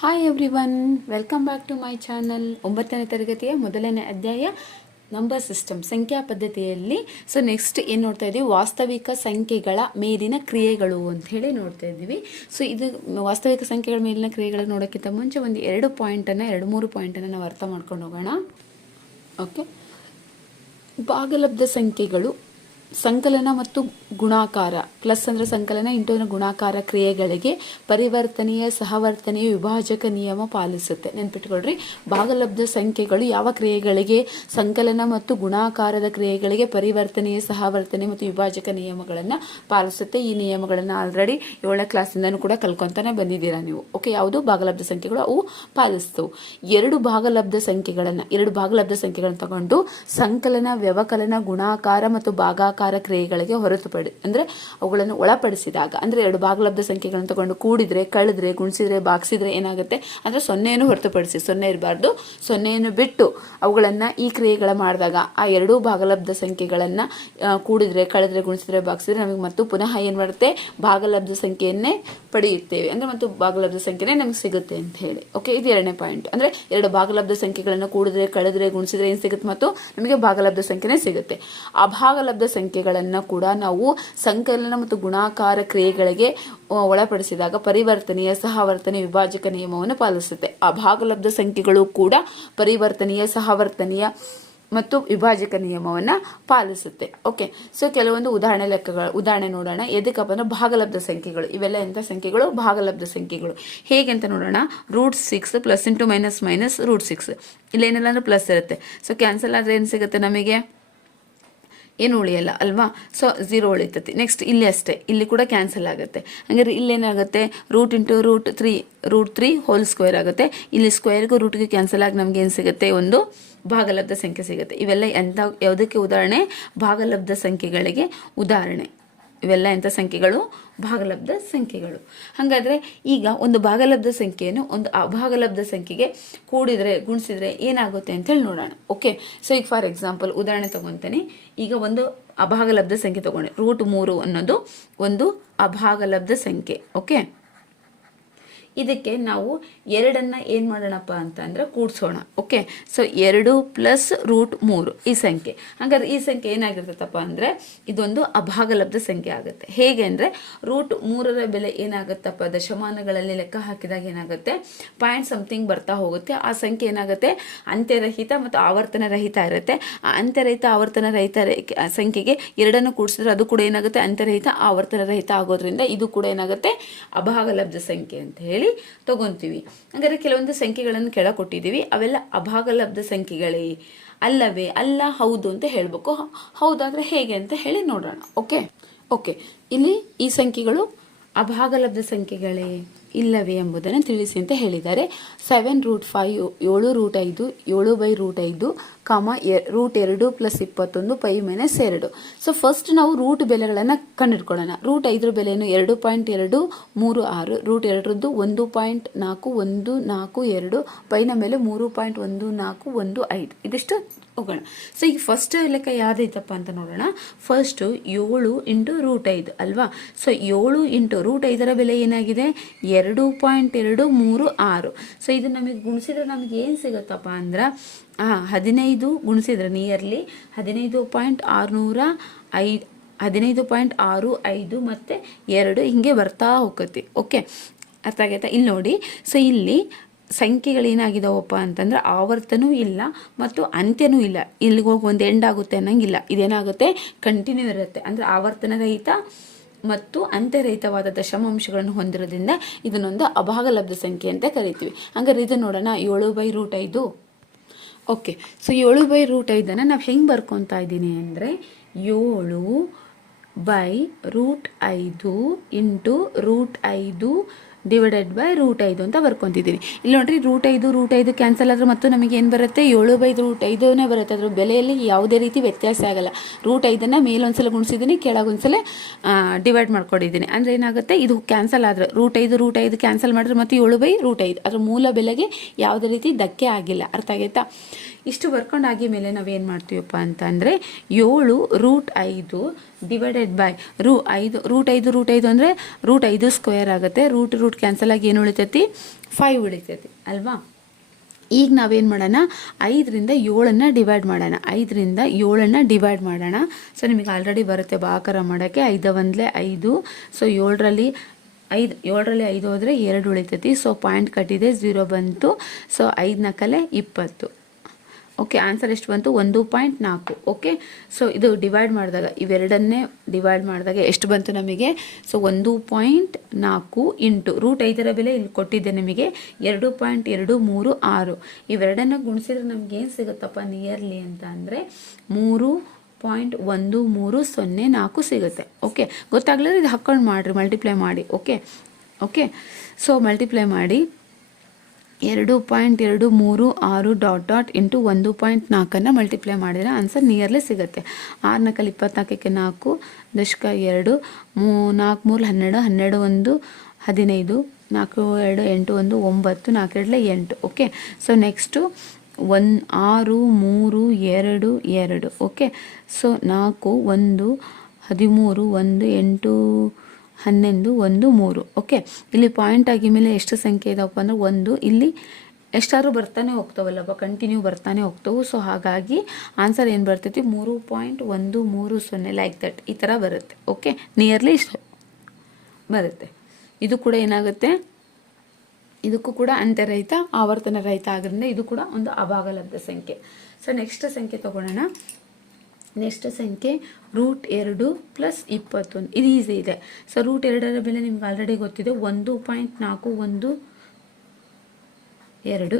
Hi everyone welcome back to my channel ಒಂಬತ್ತನೇ ತರಗತಿಯ ಮೊದಲನೇ ಅಧ್ಯಾಯ ನಂಬರ್ ಸಿಸ್ಟಮ್ ಸಂಖ್ಯಾ ಪದ್ಧತಿಯಲ್ಲಿ. ಸೊ ನೆಕ್ಸ್ಟ್ ಏನು ನೋಡ್ತಾ ಇದ್ದೀವಿ ವಾಸ್ತವಿಕ ಸಂಖ್ಯೆಗಳ ಮೇಲಿನ ಕ್ರಿಯೆಗಳು ಅಂತ ಹೇಳಿ ನೋಡ್ತಾ ಇದ್ದೀವಿ ಸೊ ಇದು ವಾಸ್ತವಿಕ ಸಂಖ್ಯೆಗಳ ಮೇಲಿನ ಕ್ರಿಯೆಗಳು ನೋಡೋಕ್ಕಿಂತ ಮುಂಚೆ ಒಂದು ಎರಡು ಪಾಯಿಂಟನ್ನು ಎರಡು ಮೂರು ಪಾಯಿಂಟನ್ನು ನಾವು ಅರ್ಥ ಮಾಡ್ಕೊಂಡು ಹೋಗೋಣ. ಓಕೆ ಭಾಗಲಬ್ಧ ಸಂಖ್ಯೆಗಳು, ಸಂಕಲನ ಮತ್ತು ಗುಣಾಕಾರ. ಪ್ಲಸ್ ಅಂದರೆ ಸಂಕಲನ ಇಂಟು ಗುಣಾಕಾರ ಕ್ರಿಯೆಗಳಿಗೆ ಪರಿವರ್ತನೆಯ, ಸಹವರ್ತನೆಯ, ವಿಭಾಜಕ ನಿಯಮ ಪಾಲಿಸುತ್ತೆ. ನೆನ್ಪಿಟ್ಕೊಳ್ರಿ. ಭಾಗಲಬ್ಧ ಸಂಖ್ಯೆಗಳು ಯಾವ ಕ್ರಿಯೆಗಳಿಗೆ ಸಂಕಲನ ಮತ್ತು ಗುಣಾಕಾರದ ಕ್ರಿಯೆಗಳಿಗೆ ಪರಿವರ್ತನೆಯ, ಸಹವರ್ತನೆ ಮತ್ತು ವಿಭಾಜಕ ನಿಯಮಗಳನ್ನು ಪಾಲಿಸುತ್ತೆ. ಈ ನಿಯಮಗಳನ್ನು ಆಲ್ರೆಡಿ ಏಳನೇ ಕ್ಲಾಸಿಂದನೂ ಕೂಡ ಕಲ್ಕೊಂತಾನೆ ಬಂದಿದ್ದೀರಾ ನೀವು. ಓಕೆ ಯಾವುದು? ಭಾಗಲಬ್ಧ ಸಂಖ್ಯೆಗಳು ಅವು ಪಾಲಿಸ್ತವು ಎರಡು ಭಾಗಲಬ್ಧ ಸಂಖ್ಯೆಗಳನ್ನು, ಎರಡು ಭಾಗಲಬ್ಧ ಸಂಖ್ಯೆಗಳನ್ನು ತಗೊಂಡು ಸಂಕಲನ, ವ್ಯವಕಲನ, ಗುಣಾಕಾರ ಮತ್ತು ಭಾಗಾಕಾರ ಕ್ರಿಯೆಗಳಿಗೆ ಹೊರತುಪಡಿ. ಅಂದರೆ ಅವುಗಳನ್ನು ಒಳಪಡಿಸಿದಾಗ, ಅಂದರೆ ಎರಡು ಭಾಗಲಬ್ಧ ಸಂಖ್ಯೆಗಳನ್ನು ತಗೊಂಡು ಕೂಡಿದ್ರೆ, ಕಳೆದ್ರೆ, ಗುಣಿಸಿದ್ರೆ ಬಾಗಿಸಿದ್ರೆ ಏನಾಗುತ್ತೆ? ಅಂದರೆ ಸೊನ್ನೆಯನ್ನು ಹೊರತುಪಡಿಸಿ, ಸೊನ್ನೆ ಇರಬಾರ್ದು. ಸೊನ್ನೆಯನ್ನು ಬಿಟ್ಟು ಅವುಗಳನ್ನು ಈ ಕ್ರಿಯೆಗಳ ಮಾಡಿದಾಗ ಆ ಎರಡೂ ಭಾಗಲಬ್ಧ ಸಂಖ್ಯೆಗಳನ್ನು ಕೂಡಿದ್ರೆ, ಕಳೆದ್ರೆ, ಗುಣಿಸಿದ್ರೆ ಬಾಗಿಸಿದ್ರೆ ನಮಗೆ ಮತ್ತು ಪುನಃ ಏನು ಮಾಡುತ್ತೆ? ಭಾಗಲಬ್ಧ ಸಂಖ್ಯೆಯನ್ನೇ ಪಡೆಯುತ್ತೇವೆ. ಅಂದರೆ ಮತ್ತು ಭಾಗಲಬ್ಧ ಸಂಖ್ಯೆನೇ ನಮಗೆ ಸಿಗುತ್ತೆ ಅಂತ ಹೇಳಿ. ಓಕೆ ಇದು ಎರಡನೇ ಪಾಯಿಂಟ್ ಅಂದರೆ ಎರಡು ಭಾಗಲಬ್ಧ ಸಂಖ್ಯೆಗಳನ್ನು ಕೂಡಿದ್ರೆ, ಕಳೆದ್ರೆ, ಗುಣಿಸಿದ್ರೆ ಏನು ಸಿಗುತ್ತೆ ಮತ್ತು ನಮಗೆ ಭಾಗಲಬ್ಧ ಸಂಖ್ಯೆನೇ ಸಿಗುತ್ತೆ. ಆ ಭಾಗಲಬ್ಧ ಸಂಖ್ಯೆಗಳನ್ನು ಕೂಡ ನಾವು ಸಂಕಲನ ಮತ್ತು ಗುಣಾಕಾರ ಕ್ರಿಯೆಗಳಿಗೆ ಒಳಪಡಿಸಿದಾಗ ಪರಿವರ್ತನೆಯ ಸಹವರ್ತನೆ ವಿಭಾಜಕ ನಿಯಮವನ್ನು ಪಾಲಿಸುತ್ತೆ. ಆ ಭಾಗಲಬ್ಧ ಸಂಖ್ಯೆಗಳು ಕೂಡ ಪರಿವರ್ತನೆಯ, ಸಹವರ್ತನೆಯ ಮತ್ತು ವಿಭಾಜಕ ನಿಯಮವನ್ನು ಪಾಲಿಸುತ್ತೆ. ಓಕೆ ಸೊ ಕೆಲವೊಂದು ಉದಾಹರಣೆ ಲೆಕ್ಕಗಳು, ಉದಾಹರಣೆ ನೋಡೋಣ. ಎದಕ್ಕಪ್ಪ ಅಂದ್ರೆ ಭಾಗಲಬ್ಧ ಸಂಖ್ಯೆಗಳು. ಇವೆಲ್ಲ ಎಂಥ ಸಂಖ್ಯೆಗಳು? ಭಾಗಲಬ್ಧ ಸಂಖ್ಯೆಗಳು. ಹೇಗೆ ಅಂತ ನೋಡೋಣ. Root six plus into minus minus root six ಇಲ್ಲೇನಿಲ್ಲ ಅಂದ್ರೆ ಪ್ಲಸ್ ಇರುತ್ತೆ. ಸೊ ಕ್ಯಾನ್ಸಲ್ ಆದರೆ ಏನು ಸಿಗುತ್ತೆ ನಮಗೆ? ಏನು ಉಳಿಯಲ್ಲ, ಅಲ್ವಾ? So zero ಉಳಿತೈತಿ. ನೆಕ್ಸ್ಟ್ ಇಲ್ಲಿ ಅಷ್ಟೇ. ಇಲ್ಲಿ ಕೂಡ ಕ್ಯಾನ್ಸಲ್ ಆಗುತ್ತೆ. ಹಂಗಾರೆ ಇಲ್ಲೇನಾಗುತ್ತೆ? Root into root three root three whole square ಆಗುತ್ತೆ. ಇಲ್ಲಿ ಸ್ಕ್ವೇರ್ಗೂ ರೂಟ್ಗೆ ಕ್ಯಾನ್ಸಲ್ ಆಗಿ ನಮ್ಗೆ ಏನು ಸಿಗುತ್ತೆ? ಒಂದು ಭಾಗಲಬ್ಧ ಸಂಖ್ಯೆ ಸಿಗುತ್ತೆ. ಇವೆಲ್ಲ ಎಂಥ ಯಾವುದಕ್ಕೆ ಉದಾಹರಣೆ? ಭಾಗಲಬ್ಧ ಸಂಖ್ಯೆಗಳಿಗೆ ಉದಾಹರಣೆ. ಇವೆಲ್ಲ ಎಂಥ ಸಂಖ್ಯೆಗಳು? ಭಾಗಲಬ್ಧ ಸಂಖ್ಯೆಗಳು. ಹಾಗಾದರೆ ಈಗ ಒಂದು ಭಾಗಲಬ್ಧ ಸಂಖ್ಯೆಯನ್ನು ಒಂದು ಅಭಾಗಲಬ್ಧ ಸಂಖ್ಯೆಗೆ ಕೂಡಿದರೆ, ಗುಣಿಸಿದರೆ ಏನಾಗುತ್ತೆ ಅಂತೇಳಿ ನೋಡೋಣ. ಓಕೆ ಸೊ ಈಗ ಫಾರ್ ಎಕ್ಸಾಂಪಲ್ ಉದಾಹರಣೆ ತೊಗೊತೇನೆ. ಈಗ ಒಂದು ಅಭಾಗಲಬ್ಧ ಸಂಖ್ಯೆ ತೊಗೊಂಡೆ. ರೂಟ್ ಮೂರು ಅನ್ನೋದು ಒಂದು ಅಭಾಗಲಬ್ಧ ಸಂಖ್ಯೆ. ಓಕೆ ಇದಕ್ಕೆ ನಾವು ಎರಡನ್ನ ಏನು ಮಾಡೋಣಪ್ಪ ಅಂತಂದರೆ ಕೂಡಿಸೋಣ ಓಕೆ ಸೊ ಎರಡು ಪ್ಲಸ್ ರೂಟ್ ಮೂರು, ಈ ಸಂಖ್ಯೆ. ಹಾಗಾದ್ರೆ ಈ ಸಂಖ್ಯೆ ಏನಾಗಿರ್ತೈತಪ್ಪ ಅಂದರೆ ಇದೊಂದು ಅಭಾಗಲಬ್ಧ ಸಂಖ್ಯೆ ಆಗುತ್ತೆ. ಹೇಗೆ ಅಂದರೆ ರೂಟ್ ಮೂರರ ಬೆಲೆ ಏನಾಗುತ್ತಪ್ಪ? ದಶಮಾನಗಳಲ್ಲಿ ಲೆಕ್ಕ ಹಾಕಿದಾಗ ಏನಾಗುತ್ತೆ? ಪಾಯಿಂಟ್ ಸಮಥಿಂಗ್ ಬರ್ತಾ ಹೋಗುತ್ತೆ. ಆ ಸಂಖ್ಯೆ ಏನಾಗುತ್ತೆ? ಅಂತ್ಯರಹಿತ ಮತ್ತು ಆವರ್ತನ ರಹಿತ ಇರುತ್ತೆ. ಆ ಅಂತ್ಯರಹಿತ, ಆವರ್ತನ ರಹಿತ ಸಂಖ್ಯೆಗೆ ಎರಡನ್ನು ಕೂಡಿಸಿದ್ರೆ ಅದು ಕೂಡ ಏನಾಗುತ್ತೆ? ಅಂತ್ಯರಹಿತ, ಆವರ್ತನ ರಹಿತ ಆಗೋದ್ರಿಂದ ಇದು ಕೂಡ ಏನಾಗುತ್ತೆ? ಅಭಾಗಲಬ್ಧ ಸಂಖ್ಯೆ ಅಂತ ಹೇಳಿ ತಗೊಂತೀವಿ. ಹಾಗಾದ್ರೆ ಕೆಲವೊಂದು ಸಂಖ್ಯೆಗಳನ್ನು ಕೆಳ ಕೊಟ್ಟಿದ್ದೀವಿ ಅವೆಲ್ಲ ಅಭಾಗಲಬ್ಧ ಸಂಖ್ಯೆಗಳೇ. ಅಲ್ಲವೇ? ಅಲ್ಲ, ಹೌದು ಅಂತ ಹೇಳಬೇಕು. ಹೌದಾದ್ರೆ ಹೇಗೆ ಅಂತ ಹೇಳಿ ನೋಡೋಣ. ಓಕೆ? ಓಕೆ. ಇಲ್ಲಿ ಈ ಸಂಖ್ಯೆಗಳು ಅಭಾಗಲಬ್ಧ ಸಂಖ್ಯೆಗಳೇ. ಇಲ್ಲವೇ ಎಂಬುದನ್ನು ತಿಳಿಸಿ ಅಂತ ಹೇಳಿದ್ದಾರೆ. ಸೆವೆನ್ ರೂಟ್ ಫೈವ್ ಏಳು ರೂಟ್ ಐದು, ಏಳು ಬೈ ರೂಟ್ ಐದು ಕಮ ಎ ರೂಟ್ ಎರಡು ಪ್ಲಸ್ ಇಪ್ಪತ್ತೊಂದು ಪೈ ಮೈನಸ್ ಎರಡು. ಸೊ ಫಸ್ಟ್ ನಾವು ರೂಟ್ ಬೆಲೆಗಳನ್ನು ಕಂಡುಹಿಡ್ಕೊಳ್ಳೋಣ ರೂಟ್ ಐದರ ಬೆಲೆಯನ್ನು ಎರಡು ಪಾಯಿಂಟ್ ಎರಡು ಮೂರು ಆರು ರೂಟ್ ಎರಡರದ್ದು ಒಂದು ಪಾಯಿಂಟ್ ನಾಲ್ಕು, ಒಂದು ನಾಲ್ಕು ಎರಡು ಪೈನ ಮೇಲೆ ಮೂರು ಪಾಯಿಂಟ್ ಒಂದು ನಾಲ್ಕು ಒಂದು ಐದು. ಇದಿಷ್ಟು ಹೋಗೋಣ. ಸೊ ಈಗ ಫಸ್ಟ್ ಲೆಕ್ಕ ಯಾವುದೈತಪ್ಪ ಅಂತ ನೋಡೋಣ. ಫಸ್ಟು ಏಳು ಇಂಟು ರೂಟ್ ಐದು ಅಲ್ವಾ? ಸೊ ಏಳು ಇಂಟು ರೂಟ್ ಐದರ ಬೆಲೆ ಏನಾಗಿದೆ? ಎರಡು ಪಾಯಿಂಟ್ ಎರಡು ಮೂರು ಆರು. ಸೊ ಇದು ನಮಗೆ ಗುಣಿಸಿದ್ರೆ ನಮಗೆ ಏನು ಸಿಗುತ್ತಪ್ಪ ಅಂದ್ರೆ ಹದಿನೈದು ಗುಣಿಸಿದ್ರೆ ನಿಯರ್ಲಿ ಹದಿನೈದು ಪಾಯಿಂಟ್ ಆರುನೂರ ಐದು ಹದಿನೈದು ಪಾಯಿಂಟ್ ಆರು ಐದು ಮತ್ತು ಎರಡು ಹಿಂಗೆ ಬರ್ತಾ ಹೋಗತ್ತೆ. ಓಕೆ ಅರ್ಥ ಆಗೈತಾ? ಇಲ್ಲಿ ನೋಡಿ. ಸೊ ಇಲ್ಲಿ ಸಂಖ್ಯೆಗಳೇನಾಗಿದಾವಪ್ಪ ಅಂತಂದ್ರೆ ಆವರ್ತನೂ ಇಲ್ಲ ಮತ್ತು ಅಂತ್ಯನೂ ಇಲ್ಲ. ಇಲ್ಲಿಗೆ ಹೋಗಿ ಒಂದು ಎಂಡ್ ಆಗುತ್ತೆ ಅನ್ನೋಂಗಿಲ್ಲ. ಇದೇನಾಗುತ್ತೆ? ಕಂಟಿನ್ಯೂ ಇರುತ್ತೆ. ಅಂದರೆ ಆವರ್ತನ ರಹಿತ ಮತ್ತು ಅಂತ್ಯರಹಿತವಾದ ದಶಮಾಂಶಗಳನ್ನು ಹೊಂದಿರೋದ್ರಿಂದ ಇದನ್ನೊಂದು ಅಭಾಗಲಬ್ಧ ಸಂಖ್ಯೆ ಅಂತ ಕರಿತೀವಿ. ಹಂಗಾರೆ ಇದು ನೋಡೋಣ. ಏಳು ಬೈ ರೂಟ್ ಐದು. ಓಕೆ. ಸೊ ಏಳು ಬೈ ರೂಟ್ ಐದನ್ನು ನಾವು ಹೆಂಗೆ ಬರ್ಕೊತಾ ಇದ್ದೀನಿ ಅಂದರೆ ಏಳು ಬೈ ರೂಟ್ ಐದು ಇಂಟು ರೂಟ್ ಐದು ಡಿವೈಡೆಡ್ ಬೈ ರೂಟ್ ಐದು ಅಂತ ಬರ್ಕೊತಿದ್ದೀನಿ ಇಲ್ಲಿ ನೋಡ್ರಿ ರೂಟ್ ಐದು ರೂಟ್ ಐದು ಕ್ಯಾನ್ಸಲ್ ಆದರೆ ಮತ್ತು ನಮಗೆ ಏನು ಬರುತ್ತೆ? ಏಳು ಬೈದು ರೂಟ್ ಐದನೇ ಬರುತ್ತೆ. ಅದ್ರ ಬೆಲೆಯಲ್ಲಿ ಯಾವುದೇ ರೀತಿ ವ್ಯತ್ಯಾಸ ಆಗಲ್ಲ. ರೂಟ್ ಐದನ್ನು ಮೇಲೊಂದ್ಸಲ ಗುಣಿಸಿದ್ದೀನಿ ಕೆಳಗೊಂದ್ಸಲ ಡಿವೈಡ್ ಮಾಡ್ಕೊಂಡಿದ್ದೀನಿ ಅಂದರೆ ಏನಾಗುತ್ತೆ? ಇದು ಕ್ಯಾನ್ಸಲ್ ಆದರೆ ರೂಟ್ ಐದು ರೂಟ್ ಐದು ಕ್ಯಾನ್ಸಲ್ ಮಾಡಿದ್ರೆ ಮತ್ತು ಏಳು ಬೈ ರೂಟ್ ಐದು. ಅದ್ರ ಮೂಲ ಬೆಲೆಗೆ ಯಾವುದೇ ರೀತಿ ಧಕ್ಕೆ ಆಗಿಲ್ಲ. ಅರ್ಥ ಆಗೈತಾ? ಇಷ್ಟು ಬರ್ಕೊಂಡಾಗಿ ಮೇಲೆ ನಾವೇನು ಮಾಡ್ತೀವಪ್ಪ ಅಂತ ಅಂದರೆ ಏಳು ರೂಟ್ ಐದು ಡಿವೈಡೆಡ್ ಬೈ ರೂ ಐದು, ರೂಟ್ ಐದು ರೂಟ್ ಐದು ಅಂದರೆ ರೂಟ್ ಐದು ಸ್ಕ್ವೇರ್ ಆಗುತ್ತೆ. ರೂಟ್ ರೂಟ್ ಕ್ಯಾನ್ಸಲ್ ಆಗಿ ಏನು ಉಳಿತೈತಿ? ಫೈವ್ ಉಳಿತೈತಿ, ಅಲ್ವಾ? ಈಗ ನಾವೇನು ಮಾಡೋಣ? ಐದರಿಂದ ಏಳನ್ನು ಡಿವೈಡ್ ಮಾಡೋಣ. ಐದರಿಂದ ಏಳನ್ನು ಡಿವೈಡ್ ಮಾಡೋಣ. ಸೊ ನಿಮಗೆ ಆಲ್ರೆಡಿ ಬರುತ್ತೆ ಬಾಕರ ಮಾಡೋಕ್ಕೆ. ಐದು ಒಂದಲೇ ಐದು. ಸೊ ಏಳರಲ್ಲಿ ಐದು ಏಳರಲ್ಲಿ ಐದು ಹೋದರೆ ಎರಡು ಉಳಿತೈತಿ. ಸೊ ಪಾಯಿಂಟ್ ಕಟ್ಟಿದೆ ಝೀರೋ ಬಂತು. ಸೊ ಐದು ನಾಲ್ಕಲ್ಲೇ ಇಪ್ಪತ್ತು. ಓಕೆ ಆನ್ಸರ್ ಎಷ್ಟು ಬಂತು, ಒಂದು ಪಾಯಿಂಟ್ ನಾಲ್ಕು. ಓಕೆ ಸೊ ಇದು ಡಿವೈಡ್ ಮಾಡಿದಾಗ, ಇವೆರಡನ್ನೇ ಡಿವೈಡ್ ಮಾಡಿದಾಗ ಎಷ್ಟು ಬಂತು ನಮಗೆ? ಸೊ ಒಂದು ಪಾಯಿಂಟ್ ನಾಲ್ಕು ಇಂಟು ರೂಟ್ ಐದರ ಬೆಲೆ ಇಲ್ಲಿ ಕೊಟ್ಟಿದ್ದೆ ನಿಮಗೆ. ಎರಡು ಪಾಯಿಂಟ್ ಎರಡು ಮೂರು ಆರು. ಇವೆರಡನ್ನ ಗುಣಿಸಿದ್ರೆ ನಮ್ಗೆ ಏನು ಸಿಗುತ್ತಪ್ಪ ನಿಯರ್ಲಿ ಅಂತ ಅಂದರೆ ಮೂರು ಪಾಯಿಂಟ್ ಒಂದು ಮೂರು ಸೊನ್ನೆ ನಾಲ್ಕು ಸಿಗುತ್ತೆ. ಓಕೆ ಗೊತ್ತಾಗ್ಲಿದ್ರೆ ಇದು ಹಾಕ್ಕೊಂಡು ಮಾಡಿರಿ ಮಲ್ಟಿಪ್ಲೈ ಮಾಡಿ. ಓಕೆ ಓಕೆ ಸೊ ಮಲ್ಟಿಪ್ಲೈ ಮಾಡಿ. ಎರಡು ಪಾಯಿಂಟ್ ಎರಡು ಮೂರು ಆರು ಡಾಟ್ ಡಾಟ್ ಇಂಟು ಒಂದು ಪಾಯಿಂಟ್ ನಾಲ್ಕನ್ನು ಮಲ್ಟಿಪ್ಲೈ ಮಾಡಿದರೆ ಆನ್ಸರ್ ನಿಯರ್ಲಿ ಸಿಗುತ್ತೆ. ಆರು ನಾಲ್ಕಲ್ಲಿ ಇಪ್ಪತ್ನಾಲ್ಕಕ್ಕೆ ನಾಲ್ಕು, ದಶಕ ಎರಡು, ಮೂ, ನಾಲ್ಕು, ಮೂರು, ಹನ್ನೆರಡು ಹನ್ನೆರಡು, ಒಂದು, ಹದಿನೈದು, ನಾಲ್ಕು, ಎರಡು, ಎಂಟು, ಒಂದು, ಒಂಬತ್ತು, ನಾಲ್ಕು ಎರಡಲೆ ಎಂಟು, ಓಕೆ? ಸೊ ನೆಕ್ಸ್ಟು ಒನ್, ಆರು, ಮೂರು, ಎರಡು ಎರಡು, ಓಕೆ? ಸೊ ನಾಲ್ಕು, ಒಂದು, ಹದಿಮೂರು, ಒಂದು, ಎಂಟು ಹನ್ನೊಂದು, ಒಂದು, ಮೂರು. ಓಕೆ ಇಲ್ಲಿ ಪಾಯಿಂಟ್ ಆಗಿ ಮೇಲೆ ಎಷ್ಟು ಸಂಖ್ಯೆ ಇದಾವಪ್ಪ ಅಂದರೆ ಒಂದು. ಇಲ್ಲಿ ಎಷ್ಟಾದ್ರೂ ಬರ್ತಾನೆ ಹೋಗ್ತಾವಲ್ಲಪ್ಪ ಕಂಟಿನ್ಯೂ ಬರ್ತಾನೆ ಹೋಗ್ತಾವು. ಸೊ ಹಾಗಾಗಿ ಆನ್ಸರ್ ಏನು ಬರ್ತೈತಿ? ಮೂರು ಪಾಯಿಂಟ್ ಒಂದು ಮೂರು ಸೊನ್ನೆ ಲೈಕ್ ದಟ್ ಈ ಥರ ಬರುತ್ತೆ. ಓಕೆ ನಿಯರ್ಲಿ ಇಷ್ಟು ಬರುತ್ತೆ. ಇದು ಕೂಡ ಏನಾಗುತ್ತೆ? ಇದಕ್ಕೂ ಕೂಡ ಅಂತ್ಯರಹಿತ, ಆವರ್ತನ ರಹಿತ ಆಗಿರೋದ್ರಿಂದ ಇದು ಕೂಡ ಒಂದು ಅಭಾಗಲಬ್ಧ ಸಂಖ್ಯೆ. ಸೊ ನೆಕ್ಸ್ಟ್ ಸಂಖ್ಯೆ ತಗೊಳ್ಳೋಣ ನೆಕ್ಸ್ಟ್ ಸಂಖ್ಯೆ ರೂಟ್ ಎರಡು ಪ್ಲಸ್ ಇಪ್ಪತ್ತೊಂದು. ಇದು ಈಸಿ ಇದೆ. ಸೊ ರೂಟ್ ಎರಡರ ಬೆಲೆ ನಿಮ್ಗೆ ಆಲ್ರೆಡಿ ಗೊತ್ತಿದೆ. ಒಂದು ಪಾಯಿಂಟ್ ನಾಲ್ಕು ಒಂದು ಎರಡು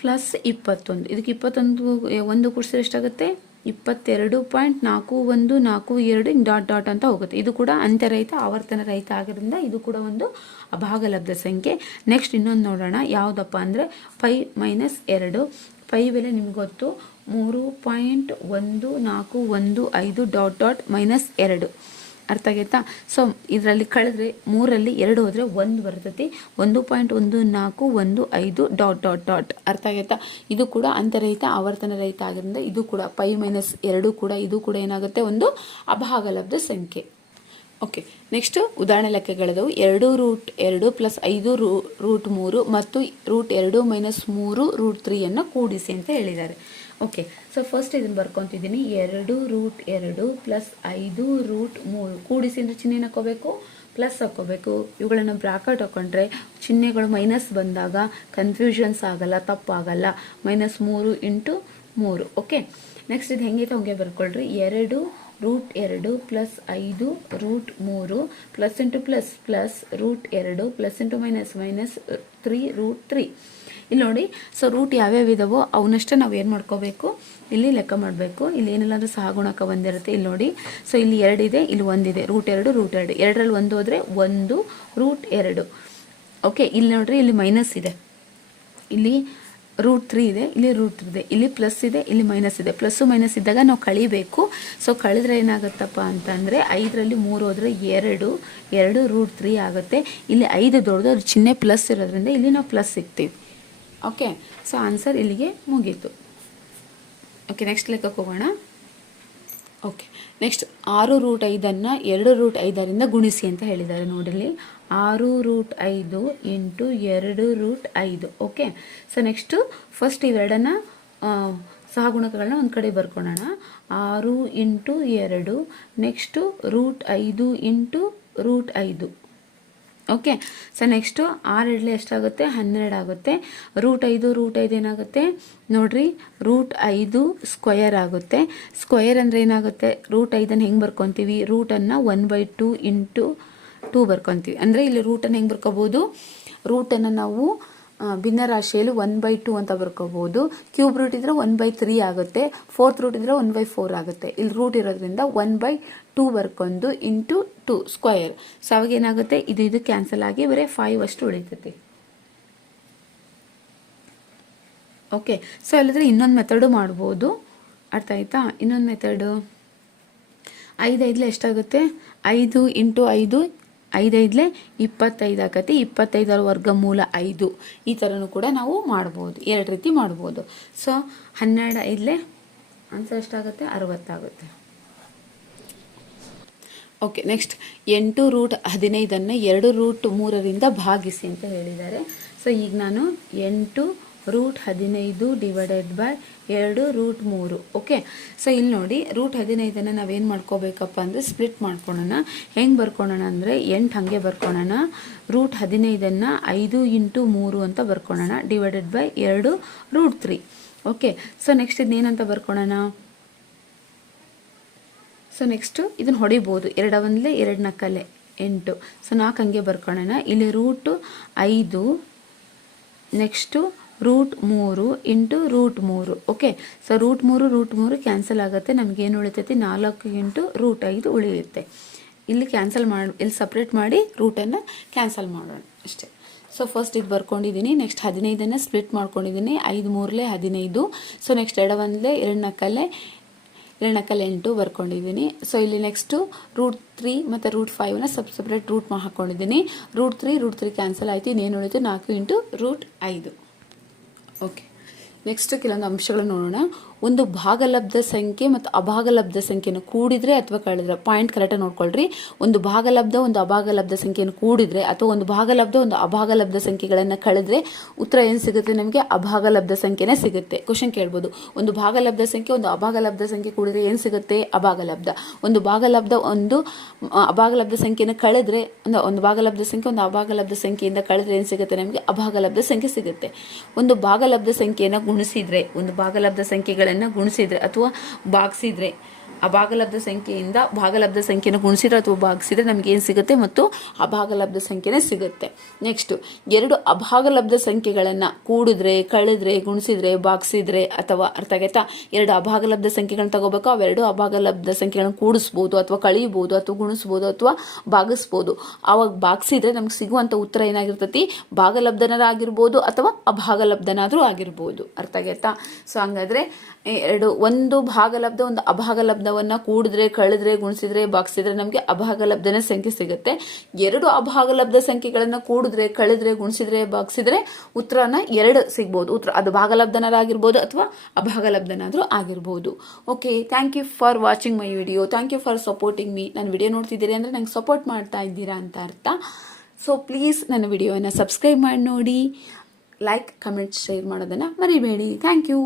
ಪ್ಲಸ್ ಇಪ್ಪತ್ತೊಂದು. ಇದಕ್ಕೆ ಇಪ್ಪತ್ತೊಂದು ಒಂದು ಕೂಡಿಸಿದ್ರೆ ಎಷ್ಟಾಗುತ್ತೆ? ಇಪ್ಪತ್ತೆರಡು ಪಾಯಿಂಟ್ ನಾಲ್ಕು ಒಂದು ನಾಲ್ಕು ಎರಡು ಹಿಂಗೆ ಡಾಟ್ ಡಾಟ್ ಅಂತ ಹೋಗುತ್ತೆ. ಇದು ಕೂಡ ಅಂತ್ಯರಹಿತ, ಆವರ್ತನ ರಹಿತ ಆಗಿರೋದ್ರಿಂದ ಇದು ಕೂಡ ಒಂದು ಭಾಗಲಬ್ಧ ಸಂಖ್ಯೆ. ನೆಕ್ಸ್ಟ್ ಇನ್ನೊಂದು ನೋಡೋಣ. ಯಾವುದಪ್ಪ ಅಂದರೆ ಫೈ ಮೈನಸ್ ಎರಡು. ಫೈ ಬೆಲೆ ನಿಮ್ಗೆ ಗೊತ್ತು. ಮೂರು ಪಾಯಿಂಟ್ ಒಂದು ನಾಲ್ಕು ಒಂದು ಐದು ಡಾಟ್ ಡಾಟ್ ಮೈನಸ್ ಎರಡು. ಅರ್ಥ ಆಗೈತಾ? ಸೊ ಇದರಲ್ಲಿ ಕಳೆದ್ರೆ ಮೂರಲ್ಲಿ ಎರಡು ಹೋದರೆ ಒಂದು ಬರ್ತೈತಿ. ಒಂದು ಪಾಯಿಂಟ್ ಒಂದು ನಾಲ್ಕು ಒಂದು ಐದು ಡಾಟ್ ಡಾಟ್ ಡಾಟ್. ಅರ್ಥ ಆಗೈತಾ? ಇದು ಕೂಡ ಅಂತರಹಿತ ಆವರ್ತನ ರಹಿತ ಆಗಿರೋದ್ರಿಂದ ಇದು ಕೂಡ ಪೈ ಮೈನಸ್ ಎರಡು ಕೂಡ, ಇದು ಕೂಡ ಏನಾಗುತ್ತೆ? ಒಂದು ಅಭಾಗಲಬ್ಧ ಸಂಖ್ಯೆ. ಓಕೆ ನೆಕ್ಸ್ಟು ಉದಾಹರಣೆ ಲೆಕ್ಕಗಳದವು. ಎರಡು ರೂಟ್ ಎರಡು ಪ್ಲಸ್ ಐದು ರೂ, ರೂಟ್ ಮೂರು ಮತ್ತು ರೂಟ್ ಎರಡು ಮೈನಸ್ ಮೂರು ರೂಟ್ ತ್ರೀಯನ್ನು ಕೂಡಿಸಿ ಅಂತ ಹೇಳಿದ್ದಾರೆ. ಓಕೆ ಸೊ ಫಸ್ಟ್ ಇದನ್ನು ಬರ್ಕೊತಿದ್ದೀನಿ ಎರಡು ರೂಟ್ ಎರಡು ಪ್ಲಸ್ ಐದು ರೂಟ್ ಮೂರು. ಕೂಡಿಸಿ ಅಂದರೆ ಚಿಹ್ನೆ ಹಾಕೋಬೇಕು? ಪ್ಲಸ್ ಹಾಕೋಬೇಕು. ಇವುಗಳನ್ನು ಬ್ರಾಕೆಟ್ ಹಾಕೊಂಡ್ರೆ ಚಿಹ್ನೆಗಳು ಮೈನಸ್ ಬಂದಾಗ ಕನ್ಫ್ಯೂಷನ್ಸ್ ಆಗಲ್ಲ, ತಪ್ಪಾಗಲ್ಲ. ಮೈನಸ್ ಮೂರು ಇಂಟು ಮೂರು. ಓಕೆ ನೆಕ್ಸ್ಟ್ ಇದು ಹೆಂಗೈತೆ ಹಂಗೆ ಬರ್ಕೊಳ್ರಿ. ಎರಡು ರೂಟ್ ಎರಡು ಪ್ಲಸ್ ಐದು ರೂಟ್ ಮೂರು plus into plus plus root ಎರಡು plus into minus minus three root three ಇಲ್ಲಿ ನೋಡಿ ಸೊ ರೂಟ್ ಯಾವ್ಯಾವ ಇದಾವೋ ಅವನಷ್ಟೇ ನಾವು ಏನು ಮಾಡ್ಕೋಬೇಕು? ಇಲ್ಲಿ ಲೆಕ್ಕ ಮಾಡಬೇಕು. ಇಲ್ಲಿ ಸಹ ಸಹಗುಣಕ ಒಂದಿರುತ್ತೆ ಇಲ್ಲಿ ನೋಡಿ. ಸೊ ಇಲ್ಲಿ ಎರಡಿದೆ ಇಲ್ಲಿ ಒಂದಿದೆ ರೂಟ್ ಎರಡು ರೂಟ್ ಎರಡು. ಎರಡರಲ್ಲಿ ಒಂದು ಹೋದರೆ ಒಂದು ರೂಟ್ ಎರಡು. ಓಕೆ ಇಲ್ಲಿ ನೋಡ್ರಿ, ಇಲ್ಲಿ ಮೈನಸ್ ಇದೆ. ಇಲ್ಲಿ ರೂಟ್ ತ್ರೀ ಇದೆ, ಇಲ್ಲಿ ರೂಟ್ ತ್ರೀ ಇದೆ. ಇಲ್ಲಿ ಪ್ಲಸ್ ಇದೆ, ಇಲ್ಲಿ ಮೈನಸ್ ಇದೆ. ಪ್ಲಸ್ಸು ಮೈನಸ್ ಇದ್ದಾಗ ನಾವು ಕಳಿಬೇಕು. ಸೊ ಕಳೆದ್ರೆ ಏನಾಗುತ್ತಪ್ಪ ಅಂತಂದರೆ, ಐದರಲ್ಲಿ ಮೂರು ಹೋದರೆ ಎರಡು ಎರಡು ರೂಟ್ ತ್ರೀ ಆಗುತ್ತೆ. ಇಲ್ಲಿ ಐದು ದೊಡ್ಡದು, ಅದು ಚಿಹ್ನೆ ಪ್ಲಸ್ ಇರೋದ್ರಿಂದ ಇಲ್ಲಿ ನಾವು ಪ್ಲಸ್ ಸಿಗ್ತೀವಿ. ಓಕೆ ಸೊ ಆನ್ಸರ್ ಇಲ್ಲಿಗೆ ಮುಗೀತು. ಓಕೆ ನೆಕ್ಸ್ಟ್ ಲೆಕ್ಕಕ್ಕೆ ಹೋಗೋಣ ಓಕೆ ನೆಕ್ಸ್ಟ್ ಆರು ರೂಟ್ ಐದನ್ನು ಎರಡು ರೂಟ್ ಐದರಿಂದ ಗುಣಿಸಿ ಅಂತ ಹೇಳಿದ್ದಾರೆ ನೋಡಿಲ್ಲಿ. ಆರು ರೂಟ್ ಐದು ಇಂಟು ಎರಡು ರೂಟ್ ಐದು. ಓಕೆ ಸೊ ನೆಕ್ಸ್ಟು ಫಸ್ಟ್ ಇವೆರಡನ್ನು ಸಹಗುಣಕಗಳನ್ನ ಒಂದು ಕಡೆ ಬರ್ಕೊಳ್ಳೋಣ ಆರು ಇಂಟು ಎರಡು ನೆಕ್ಸ್ಟು ರೂಟ್ ಐದು ಇಂಟು ರೂಟ್ ಐದು. ಓಕೆ ಸೊ ನೆಕ್ಸ್ಟು ಆರು ಇಡ್ಲಿ ಎಷ್ಟಾಗುತ್ತೆ? ಹನ್ನೆರಡು ಆಗುತ್ತೆ. ರೂಟ್ ಐದು ರೂಟ್ ಐದು ಏನಾಗುತ್ತೆ? ನೋಡ್ರಿ ರೂಟ್ ಐದು ಸ್ಕ್ವಯರ್ ಆಗುತ್ತೆ. ಸ್ಕ್ವಯರ್ ಅಂದರೆ ಏನಾಗುತ್ತೆ? ರೂಟ್ ಐದನ್ನು ಹೆಂಗೆ ಬರ್ಕೊತೀವಿ? ರೂಟನ್ನು one by two into two ಬರ್ಕೊತೀವಿ. ಅಂದರೆ ಇಲ್ಲಿ ರೂಟನ್ನು ಹೆಂಗೆ ಬರ್ಕೋಬೋದು? ರೂಟನ್ನು ನಾವು ಭಿನ್ನರಾಶಿಯಲ್ಲಿ ಒನ್ ಬೈ ಟೂ ಅಂತ ಬರ್ಕೋಬಹುದು. ಕ್ಯೂಬ್ ರೂಟ್ ಇದ್ರೆ ಒನ್ ಬೈ ತ್ರೀ ಆಗುತ್ತೆ. ಫೋರ್ತ್ ರೂಟ್ ಇದ್ರೆ ಒನ್ ಬೈ ಫೋರ್ ಆಗುತ್ತೆ. ಇಲ್ಲಿ ರೂಟ್ ಇರೋದ್ರಿಂದ ಒನ್ ಬೈ ಟೂ ಬರ್ಕೊಂಡು ಇಂಟು ಟೂ ಸ್ಕ್ವಯರ್ ಸೊ ಅವಾಗ ಏನಾಗುತ್ತೆ? ಇದು ಇದು ಕ್ಯಾನ್ಸಲ್ ಆಗಿ ಬರೀ ಫೈವ್ ಅಷ್ಟು ಉಳಿತೈತಿ. ಓಕೆ ಸೊ ಅಲ್ಲಿದ್ರೆ ಇನ್ನೊಂದು ಮೆಥಡು ಮಾಡ್ಬೋದು. ಅರ್ಥ ಆಯ್ತಾ? ಇನ್ನೊಂದು ಮೆಥಡು ಐದು ಐದಲೆ ಎಷ್ಟಾಗುತ್ತೆ? ಐದು ಇಂಟು ಐದು ಐದೈದಲೇ ಇಪ್ಪತ್ತೈದು ಆಕತಿ, ಇಪ್ಪತ್ತೈದರ ವರ್ಗಮೂಲ ಐದು. ಈ ಥರನೂ ಕೂಡ ನಾವು ಮಾಡ್ಬೋದು, ಎರಡು ರೀತಿ ಮಾಡ್ಬೋದು. ಸೊ ಹನ್ನೆರಡು ಐದಲೇ ಆನ್ಸರ್ ಎಷ್ಟಾಗುತ್ತೆ? ಅರವತ್ತಾಗುತ್ತೆ. ಓಕೆ ನೆಕ್ಸ್ಟ್ ಎಂಟು ರೂಟ್ ಹದಿನೈದನ್ನು ಎರಡು ರೂಟ್ ಮೂರರಿಂದ ಭಾಗಿಸಿ ಅಂತ ಹೇಳಿದ್ದಾರೆ. ಸೊ ಈಗ ನಾನು ಎಂಟು ರೂಟ್ ಹದಿನೈದು ಡಿವೈಡೆಡ್ ಬೈ ಎರಡು ರೂಟ್ ಮೂರು. ಓಕೆ ಸೊ ಇಲ್ಲಿ ನೋಡಿ, ರೂಟ್ ಹದಿನೈದನ್ನು ನಾವೇನು ಮಾಡ್ಕೋಬೇಕಪ್ಪ ಅಂದರೆ ಸ್ಪ್ಲಿಟ್ ಮಾಡ್ಕೊಳ್ಳೋಣ ಹೆಂಗೆ ಬರ್ಕೊಳ್ಳೋಣ ಅಂದರೆ ಎಂಟು ಹಾಗೆ ಬರ್ಕೊಳ್ಳೋಣ ರೂಟ್ ಹದಿನೈದನ್ನು ಐದು ಇಂಟು ಮೂರು ಅಂತ ಬರ್ಕೊಳ್ಳೋಣ ಡಿವೈಡೆಡ್ ಬೈ ಎರಡು root three. Okay so next ಇದನ್ನೇನಂತ ಬರ್ಕೊಳ್ಳೋಣ ಸೊ ನೆಕ್ಸ್ಟು ಇದನ್ನು ಹೊಡಿಬೋದು. ಎರಡು ಒಂದಲೇ ಎರಡು ನಕ್ಕಲೆ ಎಂಟು. ಸೊ ನಾಲ್ಕು ಹಂಗೆ ಬರ್ಕೊಳ್ಳೋಣ ಇಲ್ಲಿ ರೂಟು ಐದು ನೆಕ್ಸ್ಟು ರೂಟ್ ಮೂರು ಇಂಟು ರೂಟ್ ಮೂರು. ಓಕೆ ಸೊ ರೂಟ್ ಮೂರು ರೂಟ್ ಮೂರು ಕ್ಯಾನ್ಸಲ್ ಆಗುತ್ತೆ. ನಮಗೇನು ಉಳಿತೈತಿ? ನಾಲ್ಕು ಇಂಟು ರೂಟ್ ಐದು ಉಳಿಯುತ್ತೆ. ಇಲ್ಲಿ ಕ್ಯಾನ್ಸಲ್ ಮಾಡಿ, ಇಲ್ಲಿ ಸಪ್ರೇಟ್ ಮಾಡಿ ರೂಟನ್ನು ಕ್ಯಾನ್ಸಲ್ ಮಾಡೋಣ. ಅಷ್ಟೇ. ಸೊ ಫಸ್ಟ್ ಇದು ಬರ್ಕೊಂಡಿದ್ದೀನಿ ನೆಕ್ಸ್ಟ್ ಹದಿನೈದನ್ನು ಸ್ಪ್ಲಿಟ್ ಮಾಡ್ಕೊಂಡಿದ್ದೀನಿ ಐದು ಮೂರಲೇ ಹದಿನೈದು. ಸೊ ನೆಕ್ಸ್ಟ್ ಎರಡ ಒಂದಲೇ ಎರಡು ನಾಲ್ಕಲ್ಲೇ ಎರಡು ನಾಲ್ಕಲ್ಲಿ ಎಂಟು ಬರ್ಕೊಂಡಿದ್ದೀನಿ ಸೊ ಇಲ್ಲಿ ನೆಕ್ಸ್ಟು ರೂಟ್ ತ್ರೀ ಮತ್ತು ರೂಟ್ ಫೈವ್ನ ಸಪ್ ಸಪ್ರೇಟ್ ರೂಟ್ ಹಾಕ್ಕೊಂಡಿದ್ದೀನಿ root three root three cancel ಆಯಿತು. ಇನ್ನೇನು ಉಳಿತು? ನಾಲ್ಕು ಇಂಟು ರೂಟ್ ಐದು. ಓಕೆ ನೆಕ್ಸ್ಟ್ ಕೆಲವೊಂದು ಅಂಶಗಳನ್ನು ನೋಡೋಣ. ಒಂದು ಭಾಗಲಬ್ಧ ಸಂಖ್ಯೆ ಮತ್ತು ಅಭಾಗಲಬ್ಧ ಸಂಖ್ಯೆಯನ್ನು ಕೂಡಿದ್ರೆ ಅಥವಾ ಕಳೆದ್ರೆ ಪಾಯಿಂಟ್ ಕರೆಕ್ಟಾಗಿ ನೋಡ್ಕೊಳ್ರಿ. ಒಂದು ಭಾಗಲಬ್ಧ, ಒಂದು ಅಭಾಗಲಬ್ಧ ಸಂಖ್ಯೆಯನ್ನು ಕೂಡಿದ್ರೆ ಅಥವಾ ಒಂದು ಭಾಗಲಬ್ಧ, ಒಂದು ಅಭಾಗಲಬ್ಧ ಸಂಖ್ಯೆಗಳನ್ನು ಕಳೆದ್ರೆ ಉತ್ತರ ಏನು ಸಿಗುತ್ತೆ ನಮಗೆ? ಅಭಾಗಲಬ್ಧ ಸಂಖ್ಯೆನೇ ಸಿಗುತ್ತೆ. ಕ್ವಶನ್ ಕೇಳ್ಬೋದು. ಒಂದು ಭಾಗಲಬ್ಧ ಸಂಖ್ಯೆ, ಒಂದು ಅಭಾಗಲಬ್ಧ ಸಂಖ್ಯೆ ಕೂಡಿದ್ರೆ ಏನು ಸಿಗುತ್ತೆ? ಅಭಾಗಲಬ್ಧ. ಒಂದು ಭಾಗಲಬ್ಧ, ಒಂದು ಅಭಾಗಲಬ್ಧ ಸಂಖ್ಯೆಯನ್ನು ಕಳೆದ್ರೆ, ಒಂದು ಒಂದು ಭಾಗಲಬ್ಧ ಸಂಖ್ಯೆ, ಒಂದು ಅಭಾಗಲಬ್ಧ ಸಂಖ್ಯೆಯಿಂದ ಕಳೆದ್ರೆ ಏನು ಸಿಗುತ್ತೆ ನಮಗೆ? ಅಭಾಗಲಬ್ಧ ಸಂಖ್ಯೆ ಸಿಗುತ್ತೆ. ಒಂದು ಭಾಗಲಬ್ಧ ಸಂಖ್ಯೆಯನ್ನು ಗುಣಿಸಿದ್ರೆ, ಒಂದು ಭಾಗಲಬ್ಧ ಸಂಖ್ಯೆಗಳನ್ನು ಗುಣಿಸಿದ್ರೆ ಅಥವಾ ಭಾಗಿಸಿದ್ರೆ ಅಭಾಗಲಬ್ಧ ಸಂಖ್ಯೆಯಿಂದ ಭಾಗಲಬ್ಧ ಸಂಖ್ಯೆನ ಗುಣಿಸಿದ್ರೆ ಅಥವಾ ಭಾಗಿಸಿದ್ರೆ ನಮ್ಗೆ ಏನು ಸಿಗುತ್ತೆ? ಮತ್ತು ಅಭಾಗಲಬ್ಧ ಸಂಖ್ಯೆನೇ ಸಿಗುತ್ತೆ. ನೆಕ್ಸ್ಟು ಎರಡು ಅಭಾಗಲಬ್ಧ ಸಂಖ್ಯೆಗಳನ್ನು ಕೂಡಿದ್ರೆ, ಕಳೆದ್ರೆ, ಗುಣಿಸಿದ್ರೆ, ಭಾಗಿಸಿದ್ರೆ ಅಥವಾ ಅರ್ಥ ಆಗೈತಾ? ಎರಡು ಅಭಾಗಲಬ್ಧ ಸಂಖ್ಯೆಗಳನ್ನ ತಗೋಬೇಕು? ಅವೆರಡು ಅಭಾಗಲಬ್ಧ ಸಂಖ್ಯೆಗಳನ್ನ ಕೂಡಿಸ್ಬೋದು ಅಥವಾ ಕಳೆಯಬಹುದು ಅಥವಾ ಗುಣಿಸ್ಬೋದು ಅಥವಾ ಭಾಗಿಸ್ಬೋದು. ಆವಾಗ ಭಾಗಿಸಿದ್ರೆ ನಮ್ಗೆ ಸಿಗುವಂಥ ಉತ್ತರ ಏನಾಗಿರ್ತೈತಿ? ಭಾಗಲಬ್ಧನಾಗಿರ್ಬೋದು ಅಥವಾ ಅಭಾಗಲಬ್ಧನಾದರೂ ಆಗಿರ್ಬೋದು. ಅರ್ಥ ಆಗೈತಾ? ಸೊ ಹಂಗಾದ್ರೆ ಎರಡು, ಒಂದು ಭಾಗಲಬ್ಧ, ಒಂದು ಅಭಾಗಲಬ್ಧವನ್ನು ಕೂಡಿದ್ರೆ, ಕಳೆದ್ರೆ, ಗುಣಿಸಿದ್ರೆ ಭಾಗಿಸಿದ್ರೆ ನಮಗೆ ಅಭಾಗಲಬ್ಧನ ಸಂಖ್ಯೆ ಸಿಗುತ್ತೆ. ಎರಡು ಅಭಾಗಲಬ್ಧ ಸಂಖ್ಯೆಗಳನ್ನು ಕೂಡಿದ್ರೆ, ಕಳೆದ್ರೆ, ಗುಣಿಸಿದ್ರೆ ಭಾಗಿಸಿದ್ರೆ ಉತ್ತರನ ಎರಡು ಸಿಗ್ಬೋದು. ಉತ್ತರ ಅದು ಭಾಗಲಬ್ಧನಾಗಿರ್ಬೋದು ಅಥವಾ ಅಭಾಗಲಬ್ಧನಾದರೂ ಆಗಿರ್ಬೋದು. Okay thank you for watching my video thank you for supporting me ನಾನು ವಿಡಿಯೋ ನೋಡ್ತಿದ್ದೀರಿ ಅಂದರೆ ನಂಗೆ ಸಪೋರ್ಟ್ ಮಾಡ್ತಾ ಇದ್ದೀರಾ ಅಂತ ಅರ್ಥ. ಸೊ ಪ್ಲೀಸ್ ನನ್ನ ವಿಡಿಯೋನ ಸಬ್ಸ್ಕ್ರೈಬ್ ಮಾಡಿ ನೋಡಿ ಲೈಕ್ ಕಮೆಂಟ್ ಶೇರ್ ಮಾಡೋದನ್ನು ಮರಿಬೇಡಿ. Thank you